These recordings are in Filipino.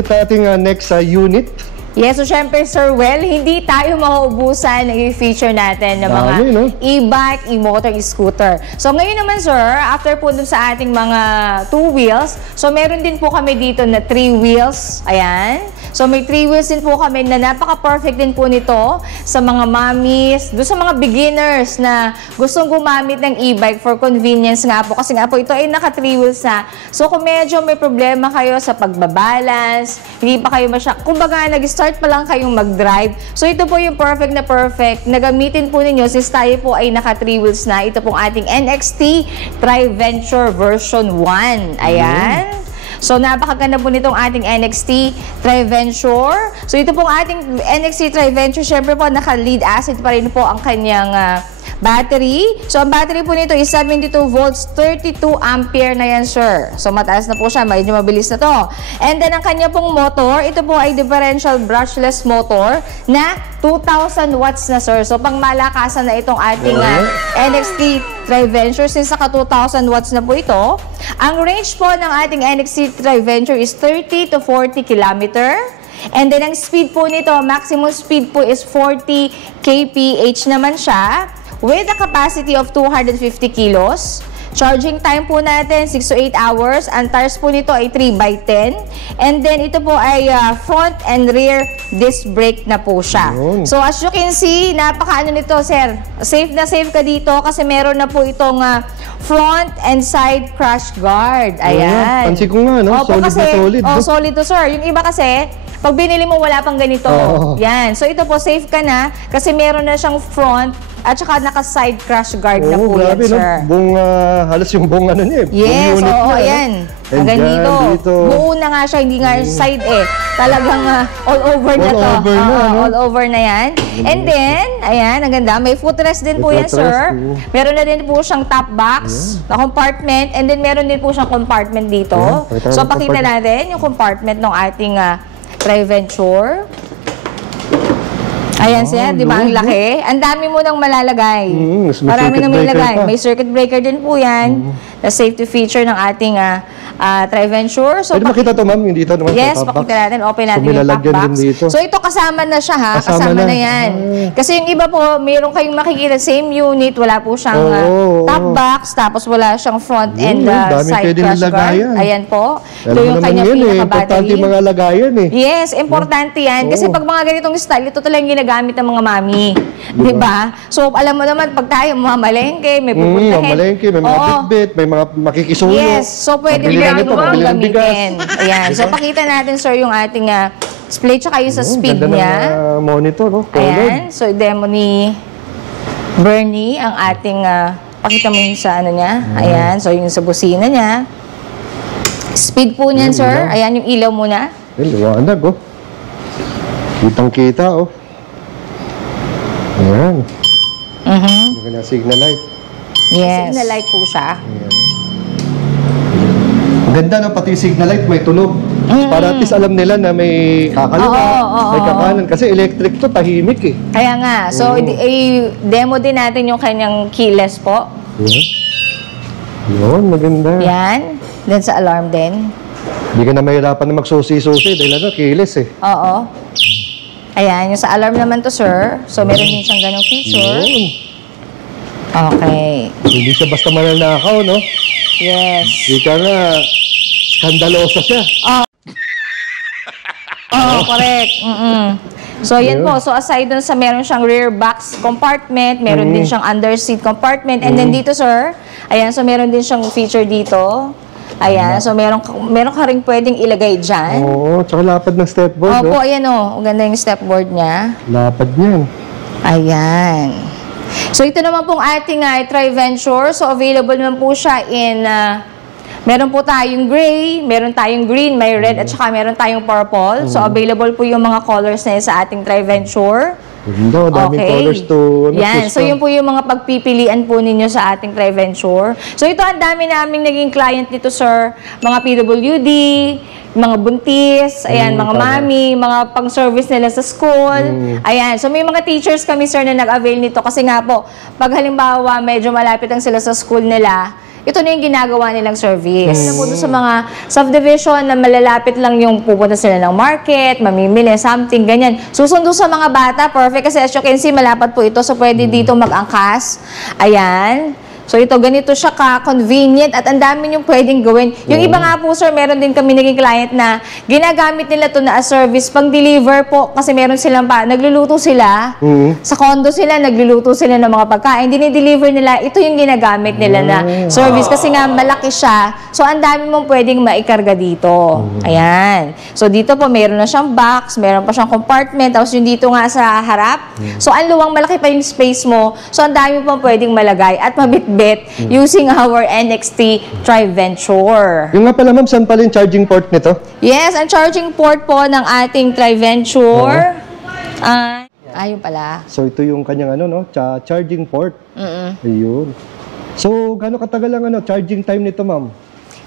ulit nating next unit. Yes, so syempre Sir Well, hindi tayo mauubusan ng i-feature natin ng mga e-bike, e-motor, e-scooter. So ngayon naman sir, after po dun sa ating mga 2 wheels, so meron din po kami dito na 3 wheels. Ayan. So may 3 wheels din po kami na napaka-perfect din po nito sa mga mommies, doon sa mga beginners na gustong gumamit ng e-bike for convenience nga po. Kasi nga po ito ay naka 3 wheels na. So kung medyo may problema kayo sa pagbabalance, hindi pa kayo kumbaga nag-start pa lang kayong mag-drive. So ito po yung perfect na gamitin po ninyo since tayo po ay naka 3 wheels na. Ito pong ating NXT Tri-Venture version 1. Ayan. So, napakaganda po nitong ating NXT Tri-Venture. So, ito pong ating NXT Tri-Venture, syempre po, naka-lead acid pa rin po ang kanyang battery. So, ang battery po nito is 72 volts, 32 ampere na yan, sir. So, mataas na po siya. Medyo mabilis na to. And then, ang kanya pong motor, ito po ay differential brushless motor na 2,000 watts na, sir. So, pang malakasan na itong ating NXT Tri-Venture. Since naka 2,000 watts na po ito, ang range po ng ating NXT Tri-Venture is 30 to 40 kilometer. And then, ang speed po nito, maximum speed po is 40 kph naman siya, with a capacity of 250 kilos. Charging time po natin, 6 to 8 hours. Ang tires po nito ay 3x10. And then, ito po ay front and rear disc brake na po siya. So, as you can see, napaka-ano nito, sir. Safe na safe ka dito kasi meron na po itong front and side crash guard. Ayan. Pansin ko nga, no? Solid na solid. Oh, solid to, sir. Yung iba kasi, pag binili mo, wala pang ganito. Yan. So, ito po, safe ka na kasi meron na siyang front at saka naka-side crash guard na po yan, sir. No? Halos yung buong ano niya. Yes, oo, ayan. Hanggang dito. Buo na nga siya, hindi nga side Talagang all over na to. All over na yan. And then, ayan, ang ganda. May footrest din po yan, sir. Meron na din po siyang top box na compartment. And then, meron din po siyang compartment dito. So, pakita natin yung compartment ng ating Tri-Venture. Ayan, sir, di ba? Ang laki. Ang dami mo nang malalagay. Marami nang malalagay. May circuit breaker din po yan. Na safety feature ng ating Tri-Venture. So, pwede makita ito, ma'am, yung dito naman. Yes, pakita natin. Open natin yung top box. So, ito kasama na siya, ha? Kasama na yan. Kasi yung iba po, mayroon kayong makikita, same unit, wala po siyang top box, tapos wala siyang front and side crash guard. Ayan po. Ito yung kanyang pinaka-battery. Importante mga lagayan Yes, importante yan. Kasi pag mga ganitong style, ito talagang ginagamit ng mga mami. Diba? So, alam mo naman, pag tayo mamalengke, may pupuntahin. Mamalengke, may mga bitbit, may mga makikisulo. Yes, so pwede ito gamitin. Ayan. So, pakita natin, sir, yung ating display tsaka yung sa speed niya. Ganda ng monitor, no? Ayan. So, demo ni Bernie ang ating, pakita mo yung sa ano niya. Ayan. So, yung sa busina niya. Speed po niyan, sir. Ayan, yung ilaw muna. Liwanag, oh. Kitang-kita, oh. Ayan. Yung signal light. Yes. Signal light po siya. Ayan. Ganda, no? Pati signal light may tunog. Para at least alam nila na may kakaliwa, may kakanan. Kasi electric to, tahimik eh. Kaya nga. So, demo din natin yung kanyang keyless po. Yun, maganda. Yan. Then sa alarm din. Hindi ka na mahirapan na magsusi-susi dahil ano, keyless eh. Oo. Ayan, yung sa alarm naman to, sir. So, meron din siyang ganong feature. Okay. Hindi siya basta mananakaw, no? Yes. Hindi ka nga, skandalosa siya. Correct. So, yan po. So, aside dun sa meron siyang rear box compartment, meron din siyang under seat compartment. And then dito, sir, ayan, so meron din siyang feature dito. Ayan, so meron ka rin pwedeng ilagay dyan. Oo, tsaka lapad ng stepboard. Opo, ayan o. Ang ganda yung stepboard niya. Lapad niyan. Ayan. So, ito naman pong ating Tri-Venture. So, available naman po siya in, meron po tayong gray, meron tayong green, may red, at saka meron tayong purple. So, available po yung mga colors na yun sa ating Tri-Venture. Ganda, daming colors to. Yan. So, yun po yung mga pagpipilian po ninyo sa ating Tri-Venture. So, ito ang dami naming naging client nito, sir. Mga PWD, mga buntis, ayan, mga mami, mga pang-service nila sa school. Ayan. So, may mga teachers kami, sir, na nag-avail nito. Kasi nga po, pag halimbawa, medyo malapit ang sila sa school nila, ito na yung ginagawa nilang service. Na po sa mga subdivision na malalapit lang yung pupunta sila ng market, mamimili, something, ganyan. Susundo sa mga bata, perfect. Kasi as you can see, malapat po ito. So, pwede dito mag-angkas. Ayan. So, ito, ganito siya ka-convenient at ang dami niyong pwedeng gawin. Yung iba nga po, sir, meron din kami naging client na ginagamit nila to na as service pang-deliver po kasi meron silang nagluluto sila. Sa condo sila, nagluluto sila ng mga pagkain. Dini-deliver nila, ito yung ginagamit nila na service kasi nga malaki siya. So, ang dami mong pwedeng maikarga dito. Ayan. So, dito po, meron na siyang box, meron pa siyang compartment, tapos yung dito nga sa harap. So, ang luwang malaki pa yung space mo. So, ang dami mong pwedeng malagay at mabit using our NXT Tri-Venture. Yung nga pala ma'am, saan pala yung charging port nito? Yes, ang charging port po ng ating Tri-Venture. Ayun pala. So ito yung kanyang charging port. Ayun. So gaano katagal ang charging time nito ma'am?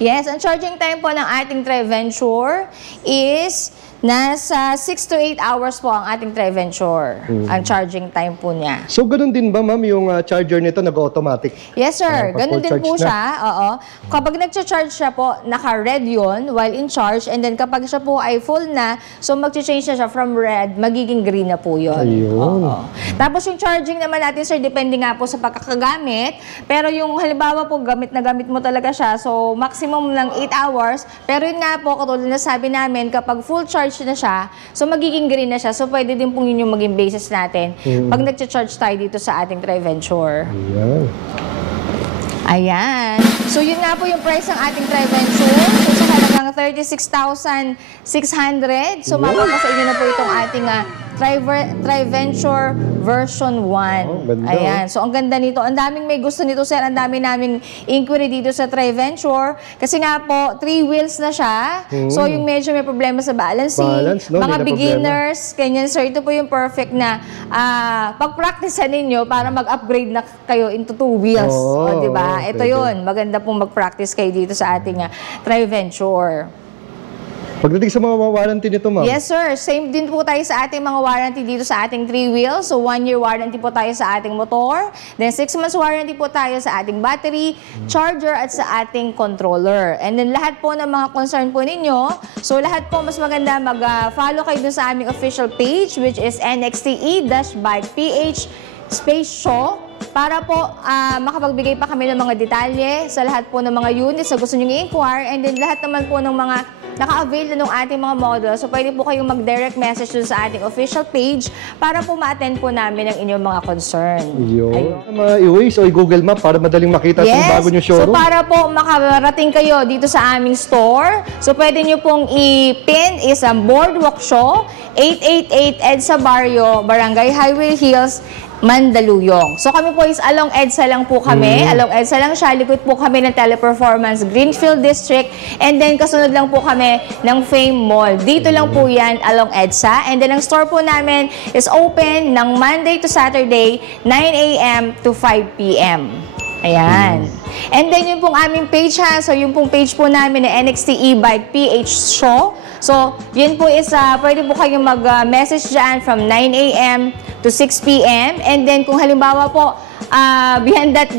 Yes, ang charging time po ng ating Tri-Venture is nasa 6 to 8 hours po ang ating Tri-Venture. Ang charging time po niya. So, ganun din ba, ma'am, yung charger nito nag-automatic? Yes, sir. Ganun din po siya. Oo. Kapag nag-charge siya po, naka-red yun while in charge. And then, kapag siya po ay full na, so mag-change na siya from red, magiging green na po yun. Ayun. Oo. Tapos, yung charging naman natin, sir, depende nga po sa pagkakagamit. Pero yung halimbawa po, gamit na gamit mo talaga siya. So, maximum lang 8 hours. Pero yun nga po, katulad na sabi namin, kapag full charge na siya, so magiging green na siya. So, pwede din pong yun yung maging basis natin pag nag-charge tayo dito sa ating Tri-Venture. Ayan. Ayan. So, yun nga po yung price ng ating Tri-Venture. So, sa halagang 36,600. So, mapapasa inyo na po itong ating Tri-Venture version 1. Oh, ganda. Ayan. So, ang ganda nito. Ang daming may gusto nito, sir. Ang dami naming inquiry dito sa Tri-Venture. Kasi nga po, 3 wheels na siya. So, yung medyo may problema sa balancing. Mga beginners, ganyan, sir. Ito po yung perfect na pag-practicean ninyo para mag-upgrade na kayo into 2 wheels. O, diba? Ito yun. Maganda pong mag-practice kayo dito sa ating Tri-Venture. Pagdating sa mga warranty nito, ma'am? Yes, sir. Same din po tayo sa ating mga warranty dito sa ating 3 wheels. So, 1-year warranty po tayo sa ating motor. Then, 6 months warranty po tayo sa ating battery, charger, at sa ating controller. And then, lahat po ng mga concern po ninyo. So, lahat po mas maganda mag-follow kayo dun sa aming official page, which is NXTE-Bike-PH Space Show. Para po makapagbigay pa kami ng mga detalye sa lahat po ng mga units na gusto nyo i-inquire. And then, lahat naman po ng mga naka-avail na ng ating mga models. So, pwede po kayong mag-direct message dun sa ating official page para po ma-attend po namin ang inyong mga concern. Ayun. I-Waze o i-Google Map para madaling makita yung bago nyo showroom? So, para po makarating kayo dito sa aming store, so pwede nyo pong i-pin is ang Boardwalk Show, 888 EDSA Barrio, Barangay Highway Hills, Mandaluyong. So kami po is along EDSA lang po kami. Along EDSA lang siya. Likod po kami ng Teleperformance Greenfield District. And then kasunod lang po kami ng Fame Mall. Dito lang po yan along EDSA. And then ang store po namin is open ng Monday to Saturday, 9 a.m. to 5 p.m. Ayan. And then yung pong aming page ha. So yung pong page po namin na NXT E-Bike PH Show. So yun po is pwede po kayong mag-message dyan from 9 a.m. to 6 p.m. And then kung halimbawa po, behind that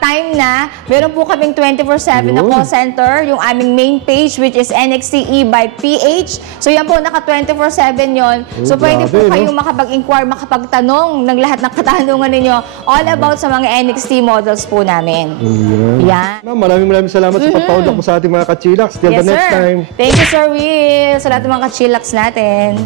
time na, meron po kaming 24/7 na call center, yung aming main page which is NXT E-Bike PH. So yan po, naka 24/7 yon. So pwede po kayong makapag-inquire, makapagtanong ng lahat ng katanungan ninyo all about sa mga NXT models po namin. Yan. Ma'am, maraming salamat sa pagpaundak mo sa ating mga kachilaks. Till the next time. Thank you, Sir Will, sa lahat ng mga kachilaks natin.